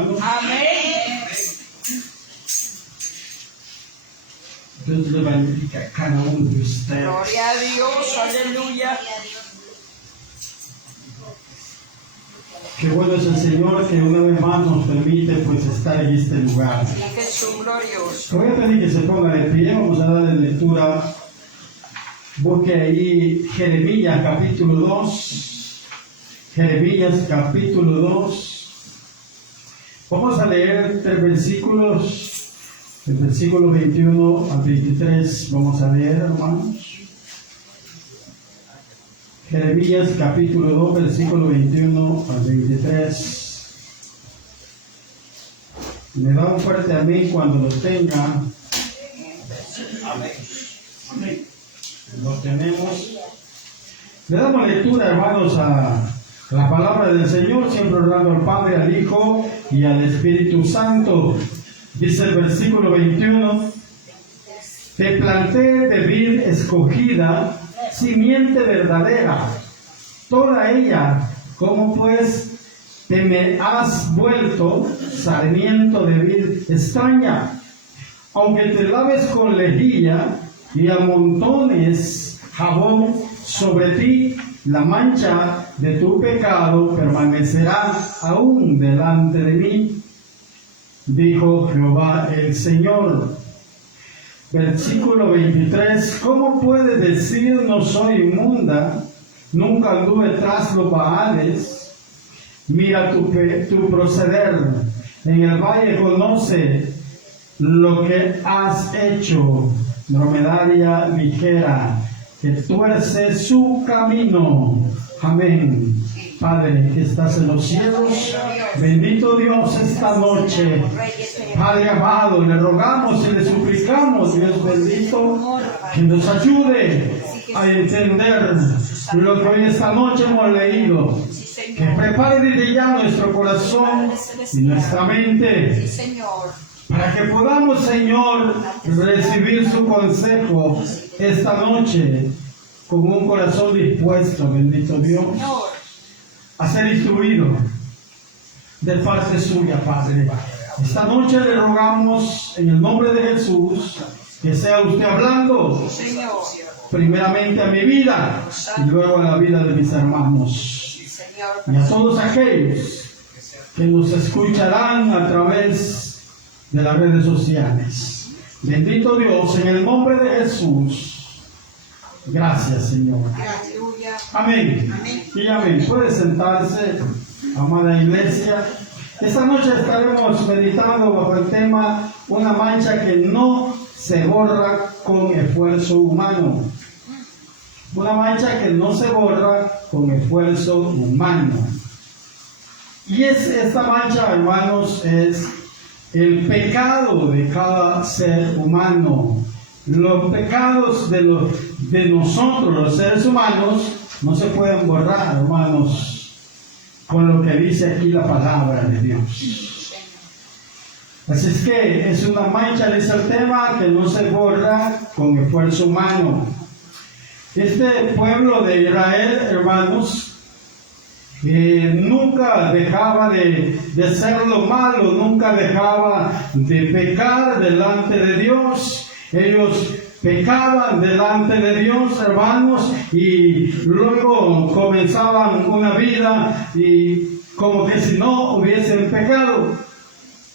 hermanos. Amén. Dios le bendiga a cada uno de ustedes. Gloria a Dios, aleluya. Qué bueno es el Señor que una vez más nos permite pues estar en este lugar. Jesús glorioso. Voy a pedir que se ponga de pie, vamos a darle lectura. Busque ahí Jeremías capítulo 2. Jeremías capítulo 2. Vamos a leer 3 versículos, el versículo 21 al 23. Vamos a leer, hermanos. Jeremías capítulo 2, versículo 21 al 23. Me da un fuerte amén cuando lo tenga. Amén. Amén. Lo tenemos. Le damos lectura, hermanos, a la palabra del Señor, siempre orando al Padre, al Hijo y al Espíritu Santo. Dice el versículo 21: Te planté de vid escogida, simiente verdadera, toda ella, ¿cómo pues te me has vuelto sarmiento de vid extraña? Aunque te laves con lejía y amontones jabón sobre ti, la mancha de tu pecado permanecerá aún delante de mí, dijo Jehová el Señor. Versículo 23: ¿Cómo puede decir no soy inmunda? Nunca anduve tras los Baales. Mira tu proceder. En el valle conoce lo que has hecho. Dromedaria ligera que tuerce su camino. Amén. Padre que estás en los cielos, bendito Dios esta noche. Padre amado, le rogamos y le suplicamos, Dios bendito, que nos ayude a entender lo que hoy esta noche hemos leído. Que prepare desde ya nuestro corazón y nuestra mente, para que podamos, Señor, recibir su consejo esta noche con un corazón dispuesto, bendito Dios, a ser instruido de parte suya, Padre. Esta noche le rogamos en el nombre de Jesús que sea usted hablando primeramente a mi vida y luego a la vida de mis hermanos y a todos aquellos que nos escucharán a través de las redes sociales. Bendito Dios, en el nombre de Jesús. Gracias, Señor. Amén. Y amén. Puede sentarse, amada iglesia. Esta noche estaremos meditando bajo el tema una mancha que no se borra con esfuerzo humano. Una mancha que no se borra con esfuerzo humano. Y esta mancha, hermanos, es el pecado de cada ser humano. Los pecados de nosotros, los seres humanos, no se pueden borrar, hermanos, con lo que dice aquí la palabra de Dios. Así es que es una mancha, dice el tema, que no se borra con esfuerzo humano. Este pueblo de Israel, hermanos, nunca dejaba de hacer lo malo, nunca dejaba de pecar delante de Dios. Ellos pecaban delante de Dios, hermanos, y luego comenzaban una vida y como que si no hubiesen pecado.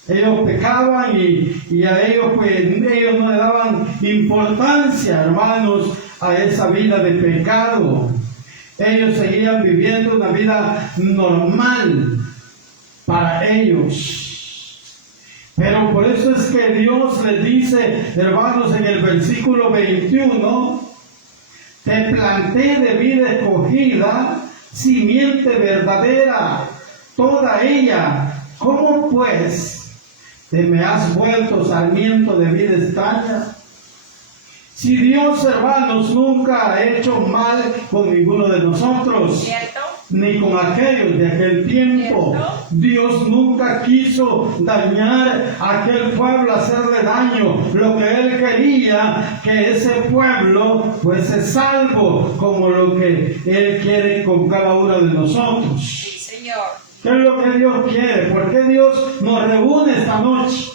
Ellos pecaban y a ellos, pues, ellos no le daban importancia, hermanos, a esa vida de pecado. Ellos seguían viviendo una vida normal para ellos. Pero por eso es que Dios les dice, hermanos, en el versículo 21, te planté de vid escogida, simiente verdadera, toda ella. ¿Cómo pues te me has vuelto sarmiento de vid extraña? Si Dios, hermanos, nunca ha hecho mal con ninguno de nosotros, ¿cierto?, ni con aquellos de aquel tiempo. ¿Cierto? Dios nunca quiso dañar a aquel pueblo, hacerle daño. Lo que Él quería, que ese pueblo fuese salvo, como lo que Él quiere con cada uno de nosotros. Sí, Señor. ¿Qué es lo que Dios quiere? ¿Por qué Dios nos reúne esta noche?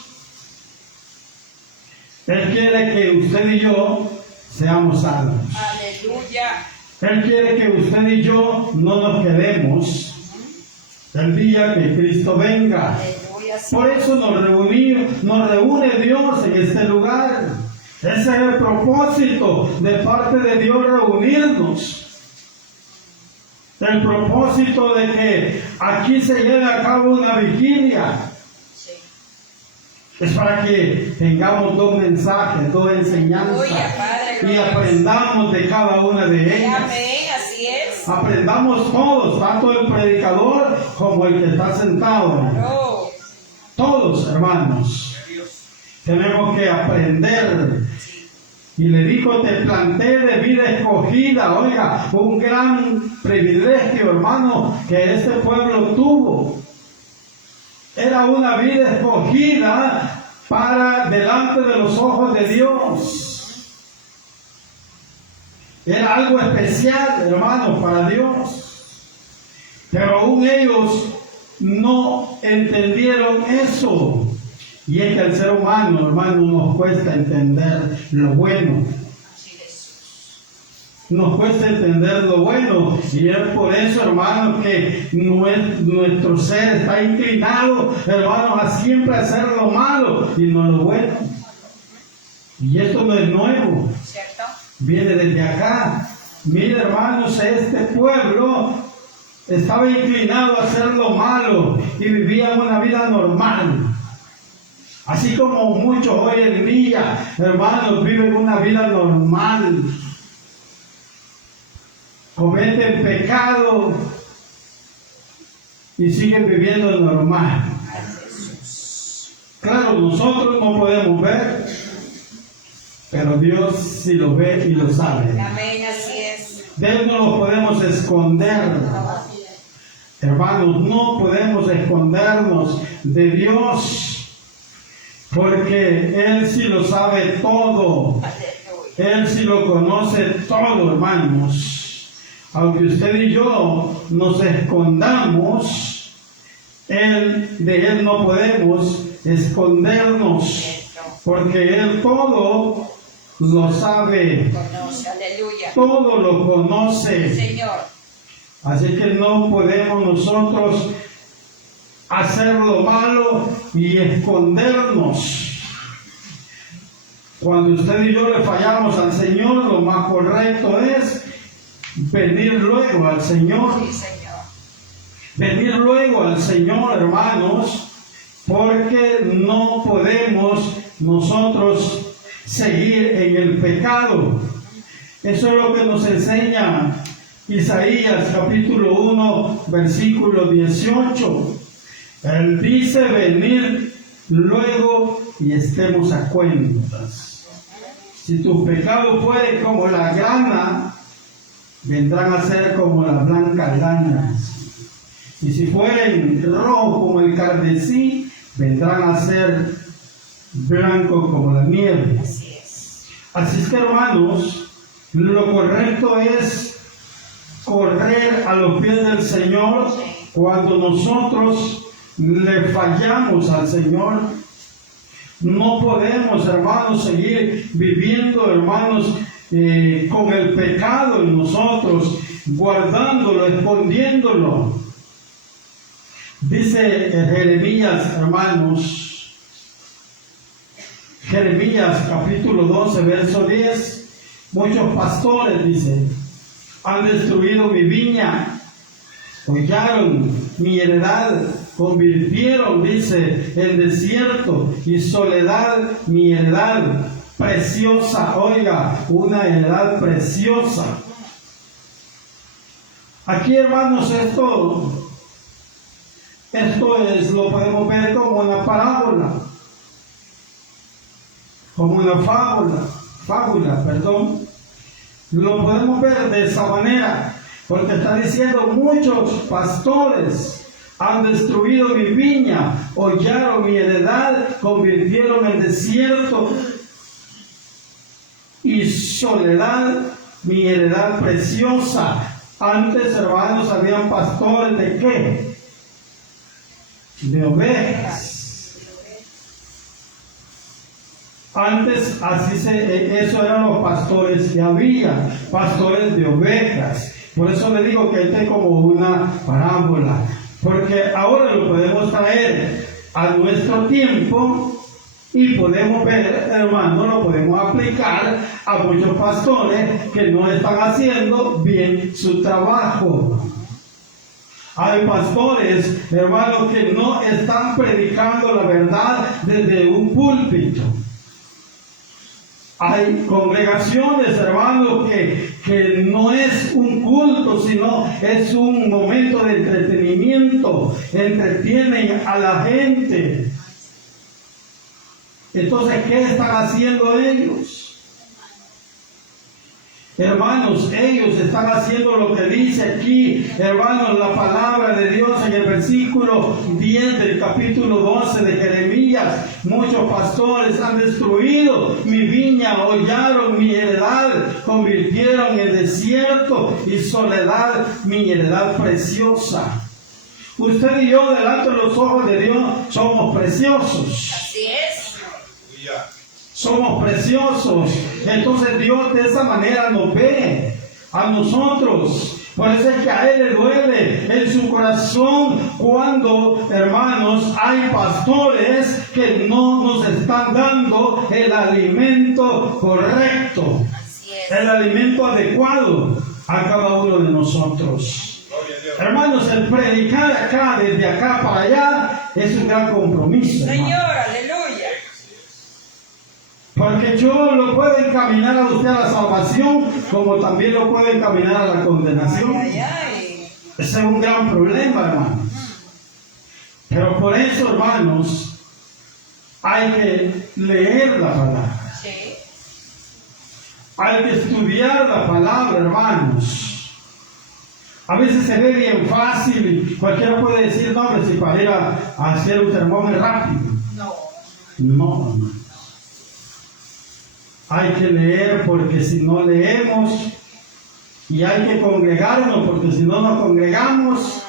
Él quiere que usted y yo seamos salvos. Aleluya. Él quiere que usted y yo no nos quedemos el día que Cristo venga. Aleluya. Por eso nos reúne Dios en este lugar. Ese es el propósito de parte de Dios, reunirnos. El propósito de que aquí se lleve a cabo una vigilia. Sí. Es para que tengamos dos mensajes, dos enseñanzas. Aleluya, Padre, Y aprendamos de cada una de ellas. amén, así es. Aprendamos todos, tanto el predicador como el que está sentado. No. Todos, hermanos, tenemos que aprender. Y le dijo, te planté de vida escogida. Oiga, un gran privilegio, hermano, que este pueblo tuvo. Era una vida escogida para delante de los ojos de Dios. Era algo especial, hermano, para Dios. Pero aún ellos no entendieron eso. Y es que al ser humano, hermano, nos cuesta entender lo bueno. Nos cuesta entender lo bueno. Y es por eso, hermano, que nuestro ser está inclinado, hermano, a siempre hacer lo malo y no lo bueno. Y esto no es nuevo. ¿Cierto? Viene desde acá. Mire, hermanos, este pueblo estaba inclinado a hacer lo malo y vivía una vida normal. Así como muchos hoy en día, hermanos, viven una vida normal. Cometen pecado y siguen viviendo normal. Claro, nosotros no podemos ver, pero Dios sí lo ve y lo sabe. Amén, así es. De Él no lo podemos esconder. Hermanos, no podemos escondernos de Dios. Porque Él sí lo sabe todo. Él sí lo conoce todo, hermanos. Aunque usted y yo nos escondamos, de Él no podemos escondernos. Porque Él todo lo sabe. Aleluya. Todo lo conoce. Señor. Así que no podemos nosotros hacer lo malo y escondernos. Cuando usted y yo le fallamos al Señor, lo más correcto es venir luego al Señor. Sí, Señor. Venir luego al Señor, hermanos, porque no podemos nosotros seguir en el pecado. Eso es lo que nos enseña Isaías capítulo 1, versículo 18. Él dice, venir luego y estemos a cuentas. Si tus pecados fueren como la grana, vendrán a ser como las blancas lanas. Y si fueren rojos como el carmesí, vendrán a ser blancos como la nieve. Así es. Así es que, hermanos, lo correcto es correr a los pies del Señor cuando nosotros le fallamos al Señor. No podemos, hermanos, seguir viviendo, hermanos, con el pecado en nosotros, guardándolo, escondiéndolo. Dice Jeremías, hermanos, Jeremías capítulo 12, verso 10, muchos pastores, dice, han destruido mi viña, hollaron mi heredad, convirtieron, dice, en desierto y soledad mi heredad preciosa. Oiga, una heredad preciosa. Aquí, hermanos, esto lo podemos ver como una parábola, como una fábula, perdón. Lo podemos ver de esa manera, porque está diciendo muchos pastores han destruido mi viña, hollaron mi heredad, convirtieron en desierto y soledad mi heredad preciosa. Antes, hermanos, habían pastores ¿de qué? de ovejas. Antes eso eran los pastores que había, pastores de ovejas. Por eso le digo que este es como una parábola, porque ahora lo podemos traer a nuestro tiempo y podemos ver, hermano, lo podemos aplicar a muchos pastores que no están haciendo bien su trabajo. Hay pastores, hermanos, que no están predicando la verdad desde un púlpito. Hay congregaciones, hermanos, que no es un culto, sino es un momento de entretenimiento. Entretienen a la gente. Entonces, ¿qué están haciendo ellos? Hermanos, ellos están haciendo lo que dice aquí, hermanos, la palabra de Dios en el versículo 10 del capítulo 12 de Jeremías. Muchos pastores han destruido mi viña, hollaron mi heredad, convirtieron en desierto y soledad mi heredad preciosa. Usted y yo, delante de los ojos de Dios, somos preciosos. Así es. Somos preciosos. Entonces Dios de esa manera nos ve a nosotros. Por eso es que a Él le duele en su corazón cuando, hermanos, hay pastores que no nos están dando el alimento correcto, el alimento adecuado a cada uno de nosotros. Hermanos, el predicar acá, desde acá para allá, es un gran compromiso. Señor, aleluya. Porque yo lo puedo encaminar a usted a la salvación, como también lo puedo encaminar a la condenación. Ese es un gran problema, hermanos. Pero por eso, hermanos, hay que leer la palabra. Sí. Hay que estudiar la palabra, hermanos. A veces se ve bien fácil y cualquiera puede decir, no, hombre, si para ir a hacer un sermón es rápido. No, hermanos. Hay que leer, porque si no leemos, y hay que congregarnos, porque si no nos congregamos,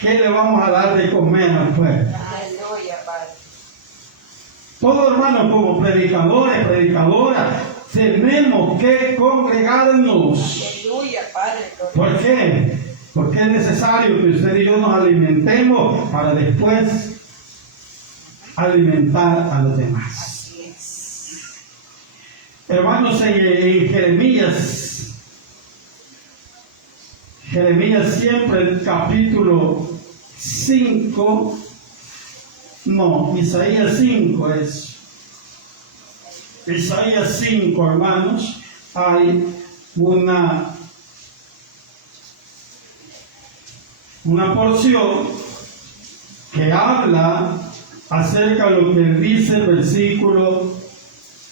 ¿qué le vamos a dar de comer al pueblo? Aleluya, Padre. Todo, hermano, como predicadores, predicadoras, tenemos que congregarnos. Aleluya, Padre. ¿Por qué? Porque es necesario que usted y yo nos alimentemos para después alimentar a los demás. Hermanos, en Jeremías siempre el capítulo 5, no, Isaías 5 es. Isaías 5, hermanos, hay una porción que habla acerca de lo que dice el versículo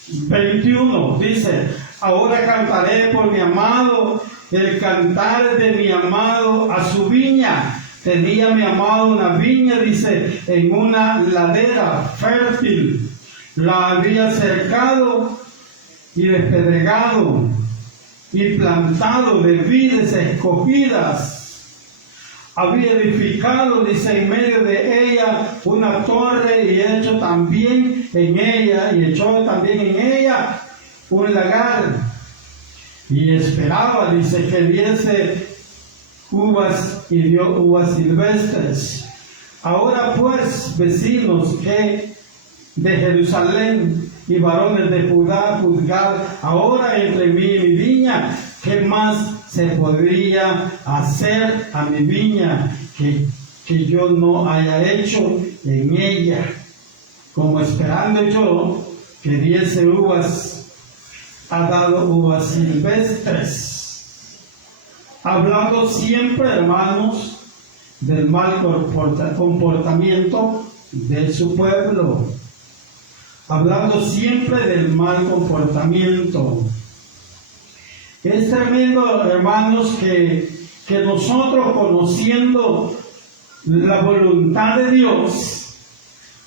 21. Dice: ahora cantaré por mi amado, el cantar de mi amado a su viña. Tenía mi amado una viña, dice, en una ladera fértil. La había cercado y despedregado y plantado de vides escogidas. Había edificado, dice, en medio de ella una torre y echó también en ella un lagar. Y esperaba, dice, que diese uvas y dio uvas silvestres. Ahora pues, vecinos que de Jerusalén y varones de Judá, juzgad ahora entre mí y mi viña, ¿qué más se podría hacer a mi viña que yo no haya hecho en ella? Como esperando yo que diese uvas, ha dado uvas silvestres. Hablando siempre, hermanos, del mal comportamiento de su pueblo. Hablando siempre del mal comportamiento. Es tremendo, hermanos, que nosotros, conociendo la voluntad de Dios,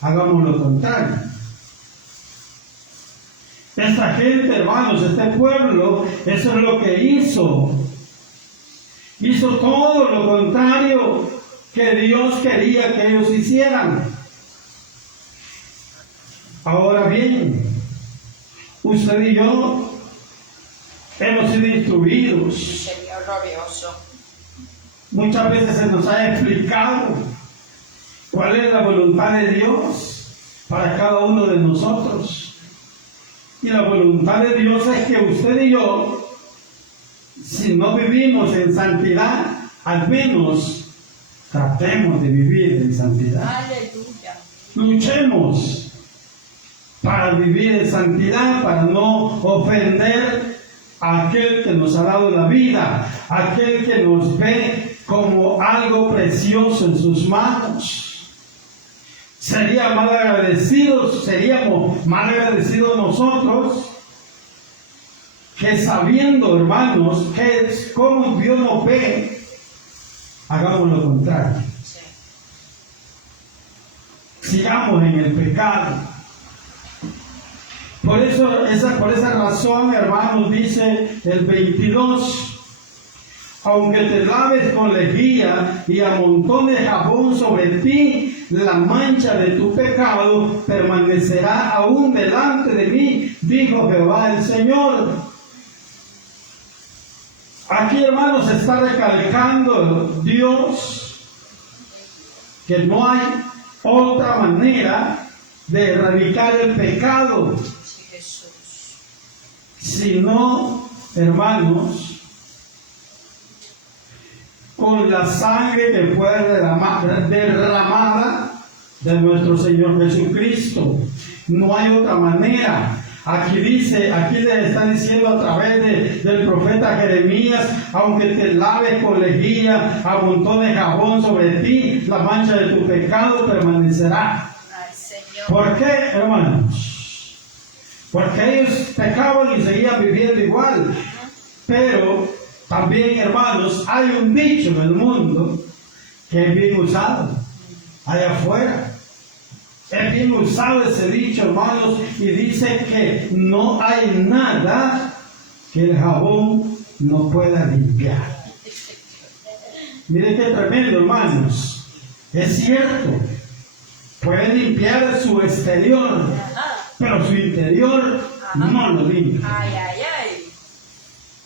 hagamos lo contrario. Esta gente, hermanos, este pueblo, eso es lo que hizo. Hizo todo lo contrario que Dios quería que ellos hicieran. Ahora bien, usted y yo hemos sido instruidos. Señor glorioso. Muchas veces se nos ha explicado cuál es la voluntad de Dios para cada uno de nosotros. Y la voluntad de Dios es que usted y yo, si no vivimos en santidad, al menos tratemos de vivir en santidad. Aleluya. Luchemos para vivir en santidad, para no ofender a aquel que nos ha dado la vida, a aquel que nos ve como algo precioso en sus manos. Seríamos mal agradecidos nosotros, que sabiendo, hermanos, que es como Dios nos ve, hagamos lo contrario. Sigamos en el pecado. Por esa razón, hermanos, dice el 22, aunque te laves con lejía y amontones jabón sobre ti, la mancha de tu pecado permanecerá aún delante de mí, dijo Jehová el Señor. Aquí, hermanos, está recalcando Dios que no hay otra manera de erradicar el pecado, sino, hermanos, con la sangre que fue derramada de nuestro Señor Jesucristo. No hay otra manera. Aquí le está diciendo a través del profeta Jeremías, aunque te laves con lejía, amontones jabón sobre ti, la mancha de tu pecado permanecerá. ¿Por qué, hermanos? Porque ellos pecaban y seguían viviendo igual. Pero también, hermanos, hay un dicho en el mundo que es bien usado allá afuera. Es bien usado ese dicho, hermanos, y dice que no hay nada que el jabón no pueda limpiar. Miren qué tremendo, hermanos. Es cierto, puede limpiar su exterior, pero su interior no lo limpia.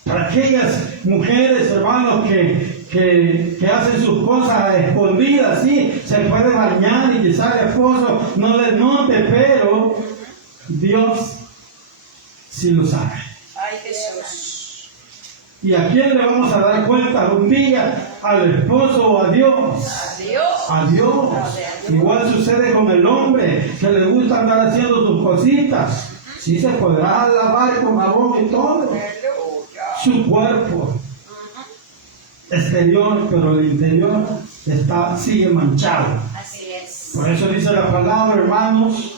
Para aquellas mujeres, hermanos, que hacen sus cosas escondidas, sí, se puede bañar y quizás el esposo no les note, pero Dios sí lo sabe. Ay, Jesús. ¿Y a quién le vamos a dar cuenta un día? ¿Al esposo o a Dios? A Dios. Igual sucede con el hombre, que le gusta andar haciendo sus cositas. Sí se podrá lavar con jabón y todo su cuerpo exterior, pero el interior sigue manchado. Así es. Por eso dice la palabra, hermanos,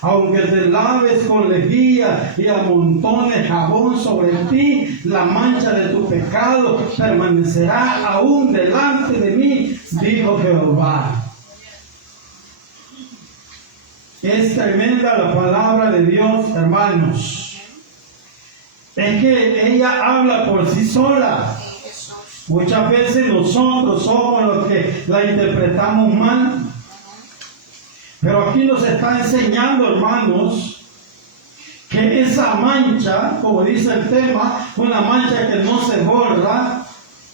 aunque te laves con lejía y amontones jabón sobre ti, la mancha de tu pecado permanecerá aún delante de mí, dijo Jehová. Es tremenda la palabra de Dios, hermanos. Es que ella habla por sí sola. Muchas veces nosotros somos los que la interpretamos mal. Pero aquí nos está enseñando, hermanos, que esa mancha, como dice el tema, una mancha que no se borra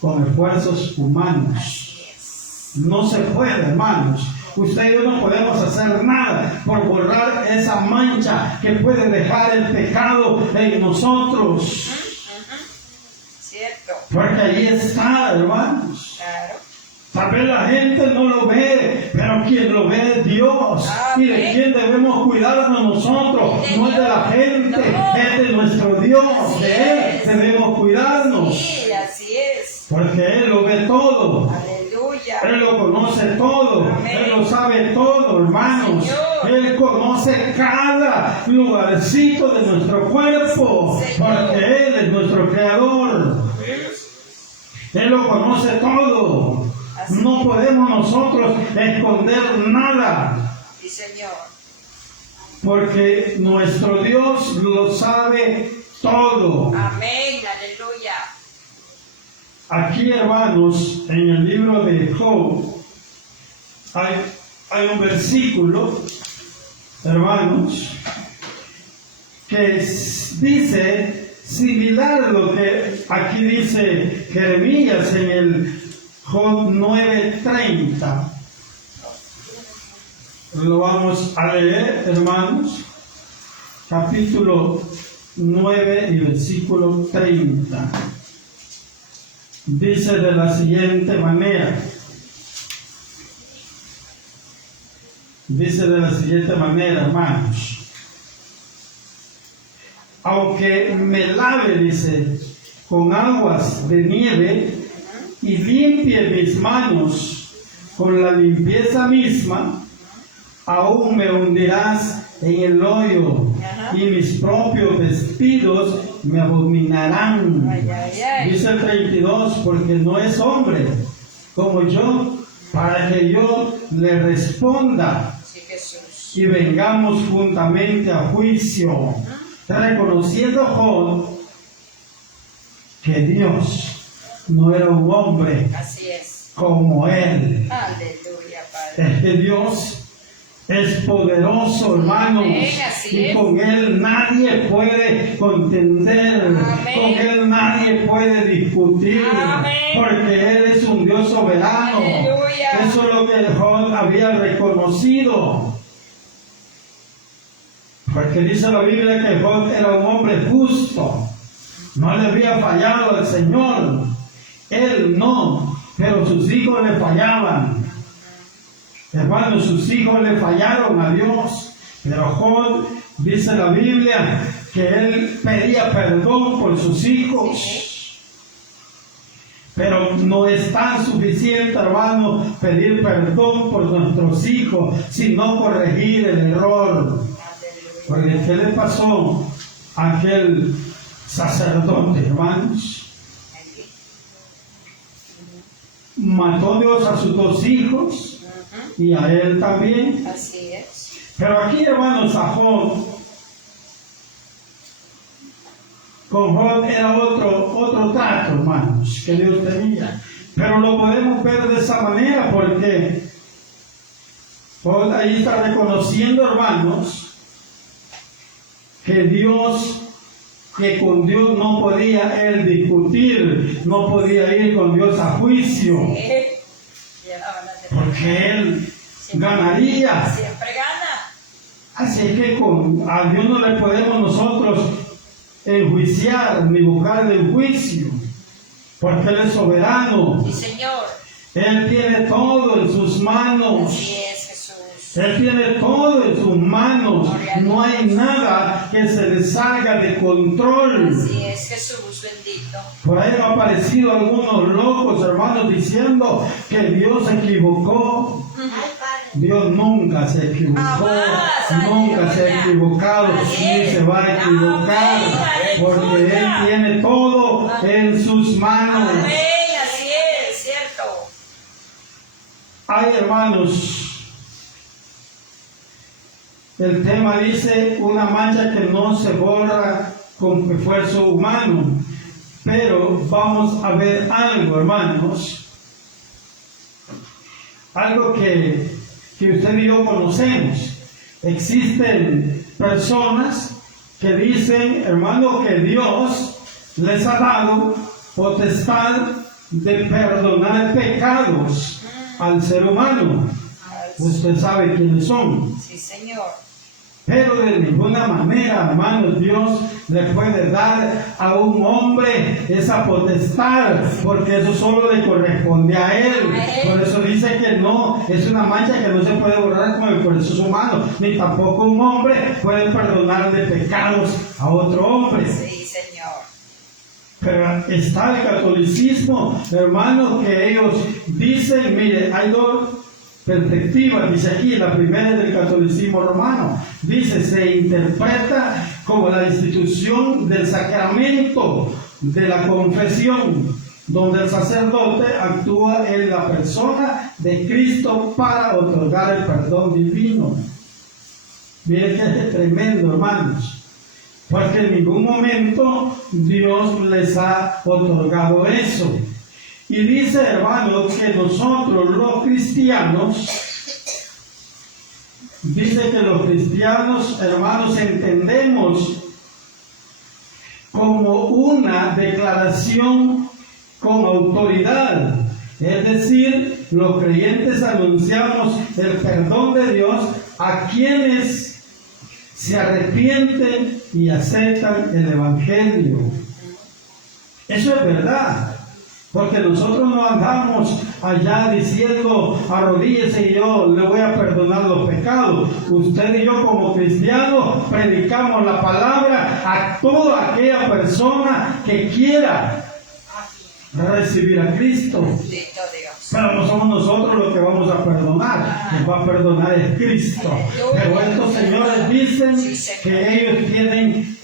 con esfuerzos humanos. No se puede, hermanos. Usted y yo no podemos hacer nada por borrar esa mancha que puede dejar el pecado en nosotros. Cierto. Porque ahí está, hermanos. Claro. Tal vez la gente no lo ve, pero quien lo ve es Dios. ¿Y de quién debemos cuidarnos nosotros? No es de la gente, es de nuestro Dios. De Él debemos cuidarnos. Sí, así es. Porque Él lo ve todo. Aleluya. Él lo conoce todo. Amén. Él lo sabe todo, hermanos. Señor. Él conoce cada lugarcito de nuestro cuerpo. Señor. Porque Él es nuestro creador. Él lo conoce todo. Así No podemos nosotros esconder nada. Sí, Señor. Porque nuestro Dios lo sabe todo. Amén. Aleluya. Aquí, hermanos, en el libro de Job, hay un versículo, hermanos, que dice similar a lo que aquí dice Jeremías en el Job 9:30. Lo vamos a leer, hermanos, capítulo 9 y versículo 30. Dice de la siguiente manera. Dice de la siguiente manera, hermanos. Aunque me lave, dice, con aguas de nieve y limpie mis manos con la limpieza misma, aún me hundirás en el hoyo y mis propios vestidos me abominarán. Ay, ay, ay. Dice el 32, porque no es hombre como yo, para que yo le responda Sí, Jesús. y vengamos juntamente a juicio. Reconociendo Job que Dios no era un hombre Así es. como él. Aleluya, Padre. Es que Dios es poderoso, hermanos, Amén, así y es. con él nadie puede contender, Amén. con él nadie puede discutir, Amén. porque él es un Dios soberano. Aleluya. Eso es lo que Job había reconocido. Porque dice la Biblia que Job era un hombre justo, no le había fallado al Señor, él no, pero sus hijos le fallaban. Hermanos, sus hijos le fallaron a Dios, pero Job, dice la Biblia, que él pedía perdón por sus hijos. Pero no es tan suficiente, hermano, pedir perdón por nuestros hijos, sino corregir el error. Porque ¿qué le pasó a aquel sacerdote, hermanos? Mató Dios a sus dos hijos y a él también. Así es. Pero aquí, hermanos, a Job, con Job era otro trato, hermanos, que Dios tenía. Pero lo podemos ver de esa manera porque Job ahí está reconociendo, hermanos, que con Dios no podía él discutir, no podía ir con Dios a juicio, porque él ganaría. Siempre gana. Así que a Dios no le podemos nosotros enjuiciar ni buscarle un juicio, porque Él es soberano. Sí, Señor. Él tiene todo en sus manos. Así es, Jesús. Él tiene todo en sus manos. No hay nada que se le salga de control. Así es, Jesús bendito. Por ahí han aparecido algunos locos, hermanos, diciendo que Dios se equivocó. Dios nunca se equivocó, Jamás, nunca se ha equivocado, Así ni es. se va a equivocar, Amén, porque Él aleluya. tiene todo en sus manos. Amén, así es, cierto. Ay, hermanos, el tema dice una mancha que no se borra con esfuerzo humano, pero vamos a ver algo, hermanos, algo que usted y yo conocemos. Existen personas que dicen, hermano, que Dios les ha dado potestad de perdonar pecados al ser humano. Usted sabe quiénes son. Sí, Señor. Pero de ninguna manera, hermanos, Dios le puede dar a un hombre esa potestad, porque eso solo le corresponde a él. Por eso dice que no, es una mancha que no se puede borrar con el corazón humano, ni tampoco un hombre puede perdonarle pecados a otro hombre. Sí, Señor. Pero está el catolicismo, hermanos, que ellos dicen, mire, hay dos perspectivas, dice aquí, la primera es del catolicismo romano, dice, se interpreta como la institución del sacramento de la confesión, donde el sacerdote actúa en la persona de Cristo para otorgar el perdón divino. Miren que es tremendo, hermanos, porque en ningún momento Dios les ha otorgado eso. Y dice, hermanos, que nosotros los cristianos dice que los cristianos, hermanos, entendemos como una declaración con autoridad. Es decir, los creyentes anunciamos el perdón de Dios a quienes se arrepienten y aceptan el Evangelio. Eso es verdad, porque nosotros no andamos allá diciendo arrodíllese y yo le voy a perdonar los pecados. Usted y yo como cristianos predicamos la palabra a toda aquella persona que quiera recibir a Cristo. Bendito Dios. Pero no somos nosotros los que vamos a perdonar, quien va a perdonar es Cristo. Pero estos señores dicen que ellos tienen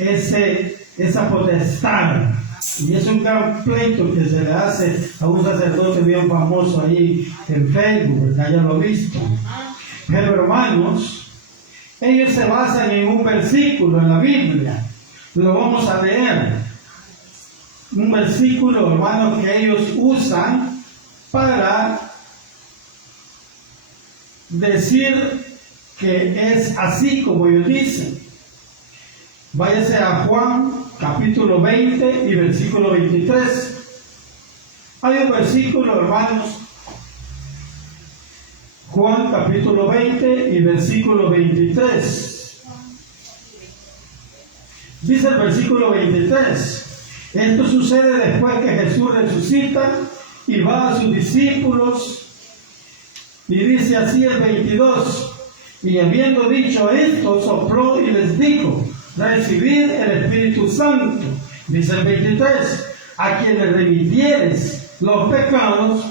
esa potestad. Y es un gran pleito que se le hace a un sacerdote bien famoso ahí en Facebook, porque ya lo he visto. Pero hermanos, ellos se basan en un versículo en la Biblia. Lo vamos a leer. Un versículo, hermanos, que ellos usan para decir que es así como ellos dicen. Váyase a Juan capítulo 20 y versículo 23. Hay un versículo, hermanos, Juan capítulo 20 y versículo 23. Dice el versículo 23. Esto sucede después que Jesús resucita y va a sus discípulos y dice así el 22. Y habiendo dicho esto, sopló y les dijo: recibid el Espíritu Santo. Dice el 23, a quienes remitieres los pecados,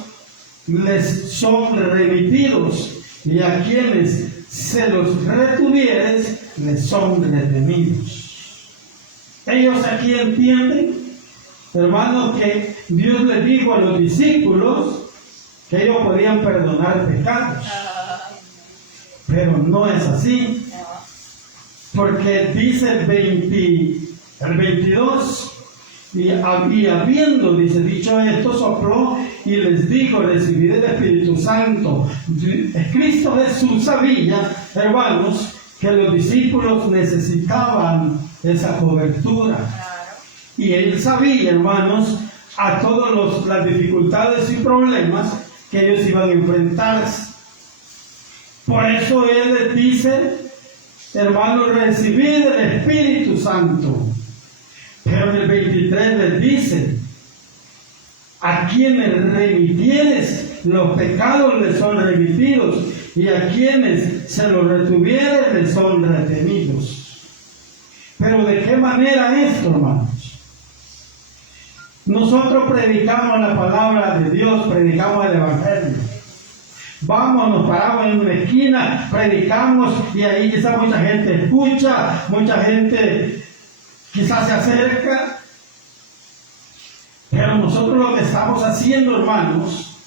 les son remitidos, y a quienes se los retuvieres, les son retenidos. Ellos aquí entienden, hermanos, que Dios les dijo a los discípulos que ellos podían perdonar pecados, pero no es así. Porque dice el 22, y habiendo, dice, dicho esto, sopló y les dijo: recibid el Espíritu Santo. Cristo Jesús sabía, hermanos, que los discípulos necesitaban esa cobertura. Y él sabía, hermanos, a todas las dificultades y problemas que ellos iban a enfrentarse. Por eso él les dice: hermanos, recibid el Espíritu Santo. Pero en el 23 les dice: a quienes remitieres los pecados les son remitidos, y a quienes se los retuvieres les son retenidos. Pero ¿de qué manera esto, hermanos? Nosotros predicamos la palabra de Dios, predicamos el Evangelio. Vamos, nos paramos en una esquina, predicamos y ahí quizás mucha gente escucha, mucha gente quizás se acerca. Pero nosotros lo que estamos haciendo, hermanos,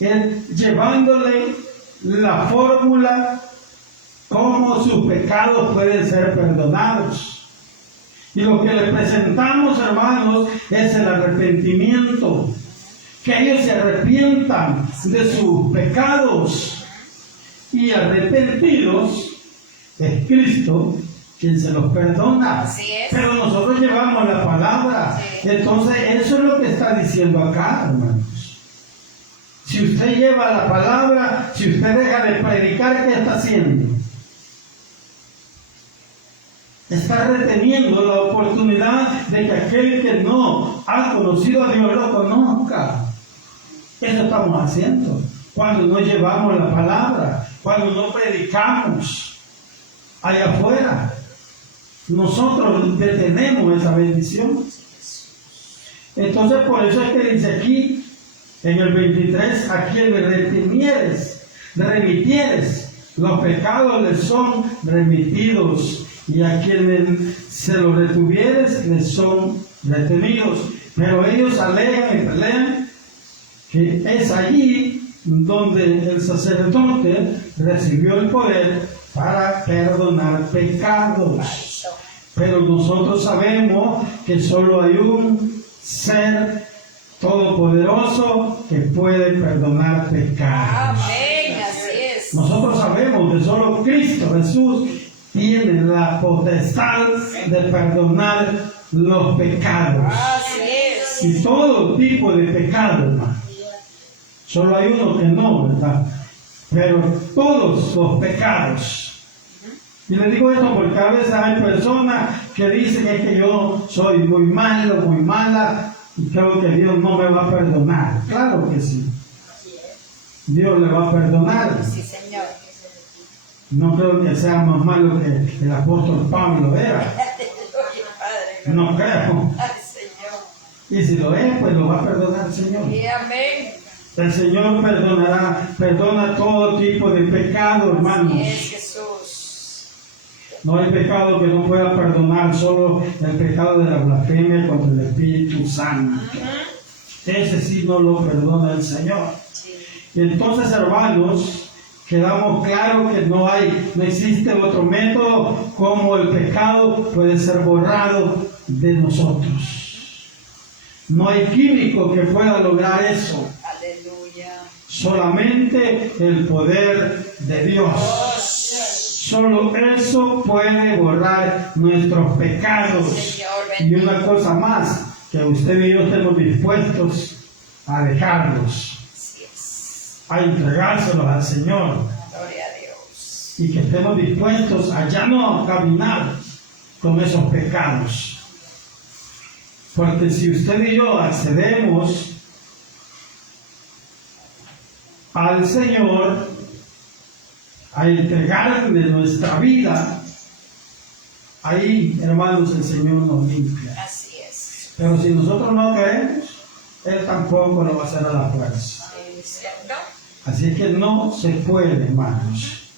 es llevándole la fórmula cómo sus pecados pueden ser perdonados. Y lo que le presentamos, hermanos, es el arrepentimiento. Que ellos se arrepientan de sus pecados, y arrepentidos es Cristo quien se los perdona. Así es. Pero nosotros llevamos la palabra. Sí. Entonces eso es lo que está diciendo acá, hermanos. Si usted lleva la palabra, si usted deja de predicar, ¿qué está haciendo? Está reteniendo la oportunidad de que aquel que no ha conocido a Dios lo conozca. Eso estamos haciendo cuando no llevamos la palabra, cuando no predicamos allá afuera. Nosotros detenemos esa bendición. Entonces, por eso es que dice aquí en el 23: a quienes remitieres los pecados les son remitidos, y a quienes se los retuvieres les son retenidos. Pero ellos alegan y pelean que es allí donde el sacerdote recibió el poder para perdonar pecados. Pero nosotros sabemos que solo hay un ser todopoderoso que puede perdonar pecados. Amén, así es. es. Nosotros sabemos que solo Cristo Jesús tiene la potestad de perdonar los pecados. Así es. Y todo tipo de pecado, hermano. Solo hay uno que no, ¿verdad? Pero todos los pecados. Y le digo esto porque a veces hay personas que dicen que yo soy muy malo, muy mala, y creo que Dios no me va a perdonar. Claro que sí. Dios le va a perdonar. Sí, Señor. No creo que sea más malo que el apóstol Pablo era. Aleluya, Padre. No creo. Ay, Señor. Y si lo es, pues lo va a perdonar el Señor. Y amén. El Señor perdona todo tipo de pecado, hermanos. Así es, Jesús. No hay pecado que no pueda perdonar, solo el pecado de la blasfemia contra el Espíritu Santo. Ese sí no lo perdona el Señor. Sí. Y entonces, hermanos, quedamos claros que no existe otro método como el pecado puede ser borrado de nosotros. No hay químico que pueda lograr eso. Aleluya. Solamente el poder de Dios. Solo eso puede borrar nuestros pecados. Y una cosa más, que usted y yo estemos dispuestos a dejarlos, Así es. a entregárselos al Señor. Gloria a Dios. Y que estemos dispuestos a ya no caminar con esos pecados. Porque si usted y yo accedemos al Señor, a entregarle nuestra vida, ahí, hermanos, el Señor nos limpia. Así es. Pero si nosotros no queremos, Él tampoco lo va a hacer a la fuerza. ¿Cierto? Así que no se puede, hermanos.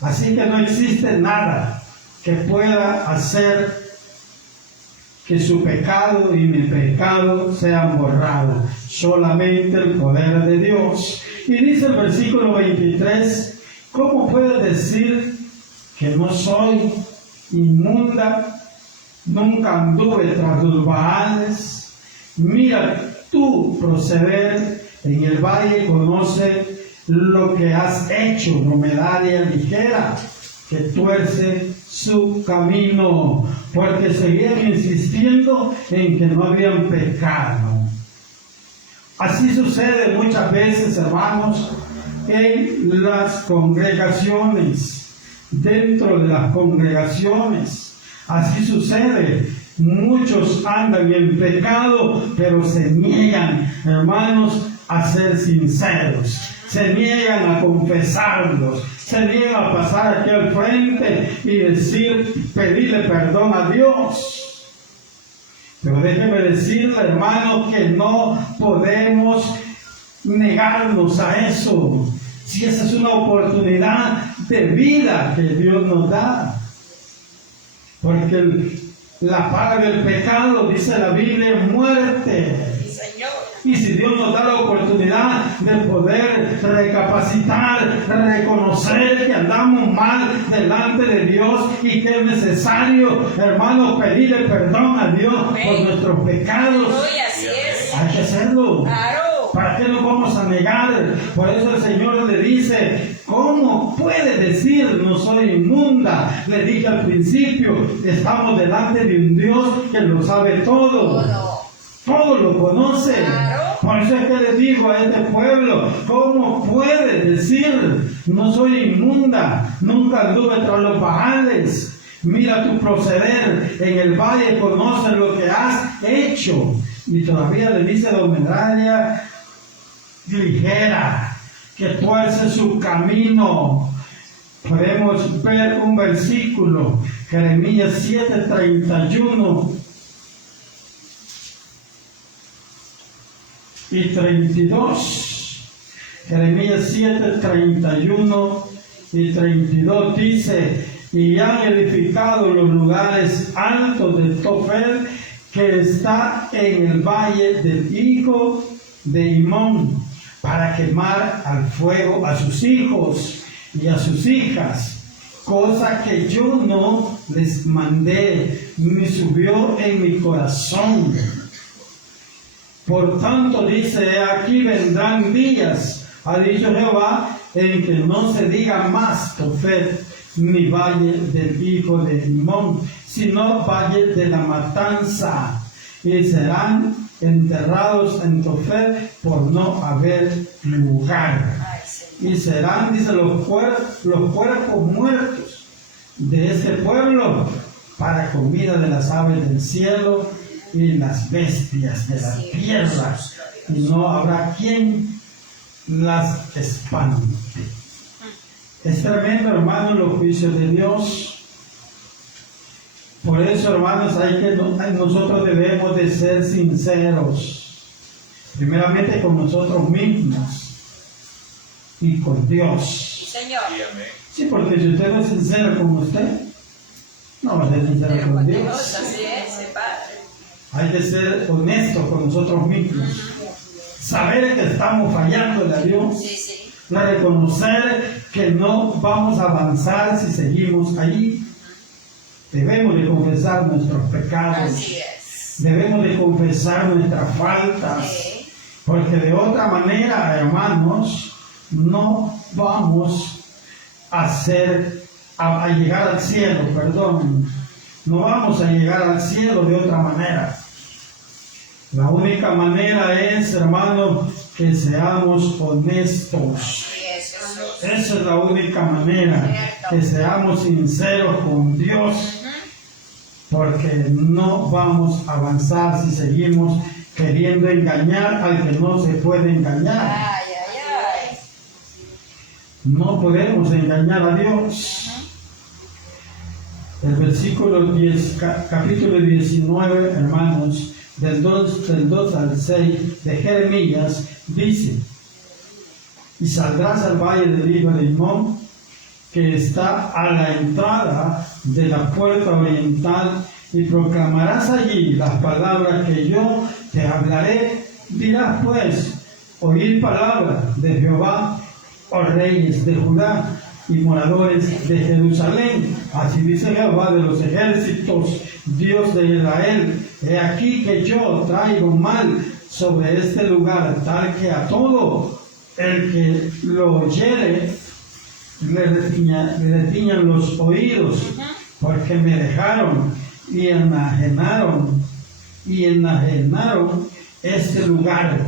Así que no existe nada que pueda hacer que su pecado y mi pecado sean borrados. Solamente el poder de Dios. Y dice el versículo 23, ¿cómo puedes decir que no soy inmunda? Nunca anduve tras los Baales. Mira tu proceder en el valle, conoce lo que has hecho, dromedaria ligera, que tuerce su camino, porque seguían insistiendo en que no habían pecado. Así sucede muchas veces, hermanos, en las congregaciones, dentro de las congregaciones. Así sucede. Muchos andan en pecado, pero se niegan, hermanos, a ser sinceros. Se niegan a confesarlos. Se niegan a pasar aquí al frente y pedirle perdón a Dios. Pero déjeme decirle, hermano, que no podemos negarnos a eso. Si esa es una oportunidad de vida que Dios nos da. Porque la paga del pecado, dice la Biblia, es muerte. Sí, Señor. Y si Dios nos da la oportunidad de poder recapacitar, reconocer que andamos mal delante de Dios y que es necesario, hermanos, pedirle perdón a Dios por nuestros pecados, Aleluya, así es. hay que hacerlo. Claro. ¿Para qué nos vamos a negar? Por eso el Señor le dice, ¿cómo puede decir no soy inmunda? Le dije al principio, estamos delante de un Dios que lo sabe todo. Todo lo conoce. Claro. Por eso es que le digo a este pueblo, ¿cómo puede decir no soy inmunda? Nunca anduve tras los Baales. Mira tu proceder, en el valle conoce lo que has hecho. Y todavía le dice dromedaria ligera, que tuerce su camino. Podemos ver un versículo, Jeremías 7:31 y 32. Jeremías 7:31 y 32 dice, y han edificado los lugares altos de Tofel, que está en el valle del hijo de Himón, para quemar al fuego a sus hijos y a sus hijas, cosa que yo no les mandé, ni subió en mi corazón. Por tanto dice, aquí vendrán días, ha dicho Jehová, en que no se diga más Tofet, ni valle del hijo de Limón, sino valle de la matanza, y serán enterrados en Tofet por no haber lugar. Ay, Señor. Y serán, dice, los cuerpos muertos de este pueblo para comida de las aves del cielo y las bestias de la tierra, y no habrá quien las espante. Es tremendo, hermano, los juicios de Dios. Por eso, hermanos, nosotros debemos de ser sinceros, primeramente con nosotros mismos y con Dios. Señor. Sí, porque si usted no es sincero con usted, no va a ser sincero Pero con con Dios. Dios, así es, Padre. Hay que ser honestos con nosotros mismos, saber que estamos fallándole a Dios, Sí, sí. reconocer que no vamos a avanzar si seguimos ahí. Debemos de confesar nuestros pecados, Así es. debemos de confesar nuestras faltas, Sí. porque de otra manera, hermanos, no vamos a llegar al cielo, perdón, no vamos a llegar al cielo de otra manera. La única manera es, hermanos, que seamos honestos. Así es, Jesús. Esa es la única manera, que seamos sinceros con Dios, porque no vamos a avanzar si seguimos queriendo engañar al que no se puede engañar. Ay, ay, ay. No podemos engañar a Dios. El versículo 10, capítulo 19, hermanos, del 2 al 6 de Jeremías, dice: y saldrás al valle del hijo de Limón, que está a la entrada de la puerta oriental, y proclamarás allí las palabras que yo te hablaré. Dirás pues: oíd palabra de Jehová, oh reyes de Judá y moradores de Jerusalén. Así dice Jehová de los ejércitos, Dios de Israel: he aquí que yo traigo mal sobre este lugar, tal que a todo el que lo oyere le retiñan los oídos, porque me dejaron y enajenaron este lugar,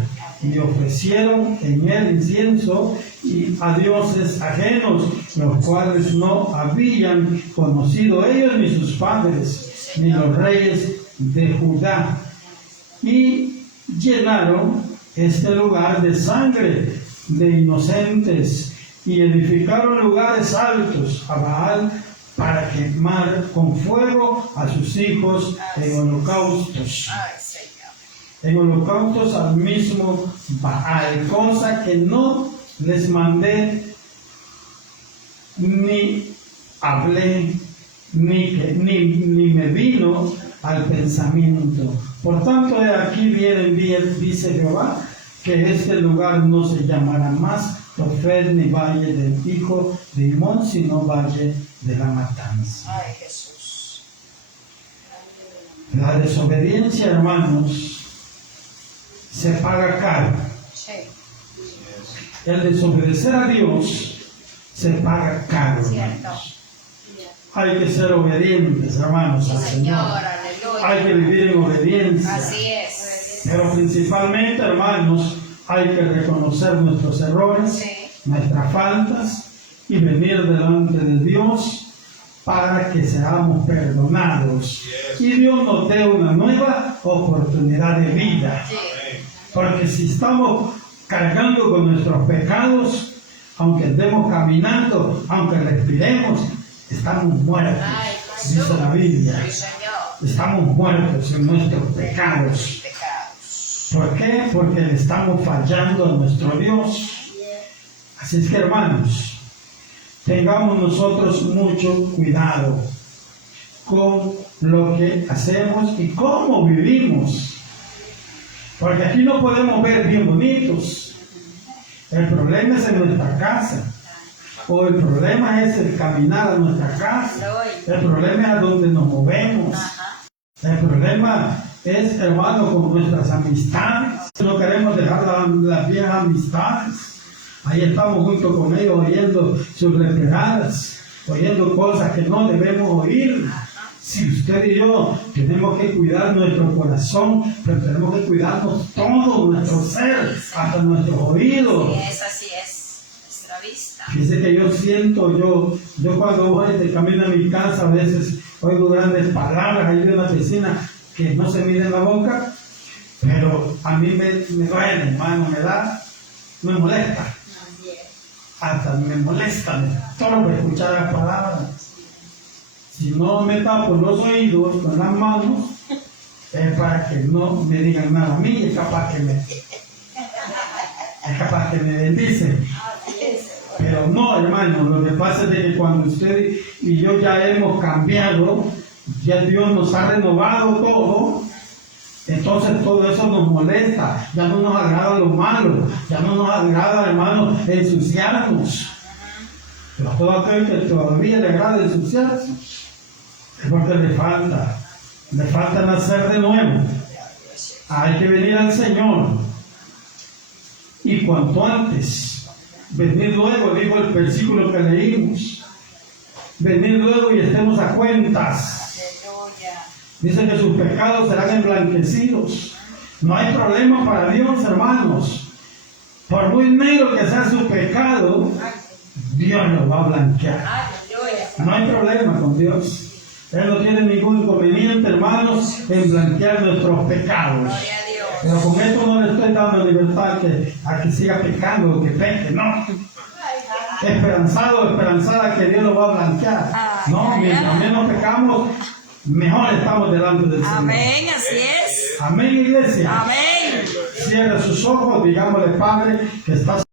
y ofrecieron en él incienso y a dioses ajenos, los cuales no habían conocido ellos ni sus padres, ni los reyes de Judá, y llenaron este lugar de sangre de inocentes, y edificaron lugares altos a Baal para quemar con fuego a sus hijos en holocaustos. Ay, Señor. En holocaustos al mismo Baal, cosa que no les mandé, ni hablé, ni me vino al pensamiento. Por tanto, de aquí viene bien, dice Jehová, que este lugar no se llamará más Tofet ni valle del hijo de Limón, sino valle de la matanza. Ay, Jesús. La desobediencia, hermanos, se paga caro. Sí. El desobedecer a Dios se paga caro, Cierto. hermanos. Hay que ser obedientes, hermanos, al Señor, Señor. aleluya. Hay que vivir en obediencia. Así es. Pero principalmente, hermanos, hay que reconocer nuestros errores, Sí. nuestras faltas, y venir delante de Dios para que seamos perdonados. Y Dios nos dé una nueva oportunidad de vida. Sí. Porque si estamos cargando con nuestros pecados, aunque estemos caminando, aunque respiremos, estamos muertos, Ay, dice la Biblia. Sí, Señor. Estamos muertos en nuestros pecados. Pecados. ¿Por qué? Porque le estamos fallando a nuestro Dios. Así es que, hermanos, tengamos nosotros mucho cuidado con lo que hacemos y cómo vivimos. Porque aquí no podemos ver bien bonitos. El problema es en nuestra casa. O el problema es el caminar a nuestra casa. El problema es a donde nos movemos. Ajá. El problema es, hermano, con nuestras amistades. No queremos dejar las viejas amistades. Ahí estamos junto con ellos oyendo sus retiradas, oyendo cosas que no debemos oír. Si usted y yo tenemos que cuidar nuestro corazón, pero tenemos que cuidarnos todo nuestro ser, hasta nuestros oídos. Así es, nuestra vista. Dice que yo siento, yo cuando voy de camino a mi casa, a veces oigo grandes palabras ahí de la vecina que no se mide en la boca, pero a mí me duele, hermano, me molesta. Hasta me molesta, me estorba escuchar las palabras. Si no me tapo los oídos con las manos, es para que no me digan nada a mí, es capaz que me bendicen. Pero no, hermano, lo que pasa es de que cuando usted y yo ya hemos cambiado, ya Dios nos ha renovado todo, entonces todo eso nos molesta, ya no nos agrada lo malo, ya no nos agrada, hermano, ensuciarnos. Pero todo aquel que todavía le agrada ensuciarse, es porque le falta nacer de nuevo. Hay que venir al Señor. Y cuanto antes, venir luego, dijo el versículo que leímos, venir luego y estemos a cuentas. Dice que sus pecados serán emblanquecidos. No hay problema para Dios, hermanos. Por muy negro que sea su pecado, Dios lo va a blanquear. No hay problema con Dios. Él no tiene ningún inconveniente, hermanos, en blanquear nuestros pecados. Pero con esto no le estoy dando libertad a que siga pecando o que peque, no. Esperanzada que Dios lo va a blanquear. No, mientras menos pecamos, mejor estamos delante del Señor. Amén, así es. Amén, iglesia. Amén. Cierre sus ojos, digámosle, Padre, que estás